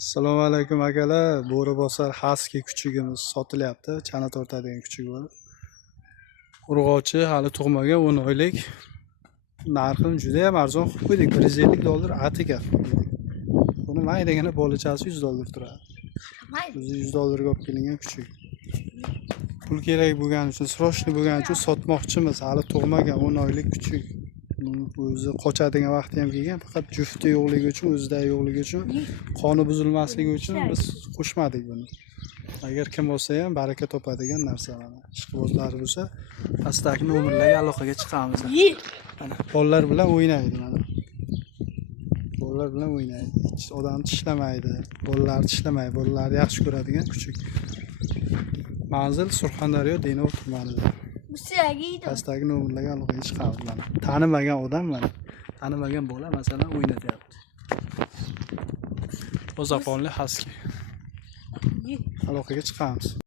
Assalomu alaykum akalar. Bo'ribosar Husky kuchugimiz sotilyapti. Chana tortadigan kuchuk bo'lib. Urg'ochi hali tug'magan 10 oylik. Narxini juda ham arzon qilib qo'ydik. $150 atiga. Buni maydagina bolachasi $100 turadi. O'zi $100 ga olib kelingan kuchuk. Pul kerak bo'lgani uchun, srochniy bo'lgani uchun sotmoqchimiz. Hali tug'magan 10 oylik kuchuk. O'zi qochadigan vaqti ham kelgan, faqat jufti yo'qligi uchun, o'zida yo'qligi uchun, qoni buzilmasligi uchun biz qo'shmadik buni. Agar kim bo'lsa ham baraka topadigan narsa mana. Ishqibozlar bo'lsa, pastdagi nomerlarga aloqaga chiqamiz. Mana bolalar bilan o'ynaydi mana. Bolalar bilan o'ynaydi. Odam tishlamaydi, bolalar tishlamaydi, bolalar yaxshi ko'radigan kuchuk. Manzil Surxondaryo Denov tumanida. Pastdagi nomerlarga aloqaga chiqamiz mana. Tanimagan odam mana. Tanimagan bola masalan o'ynatyapti. Toza qonli Husky. Aloqaga chiqamiz.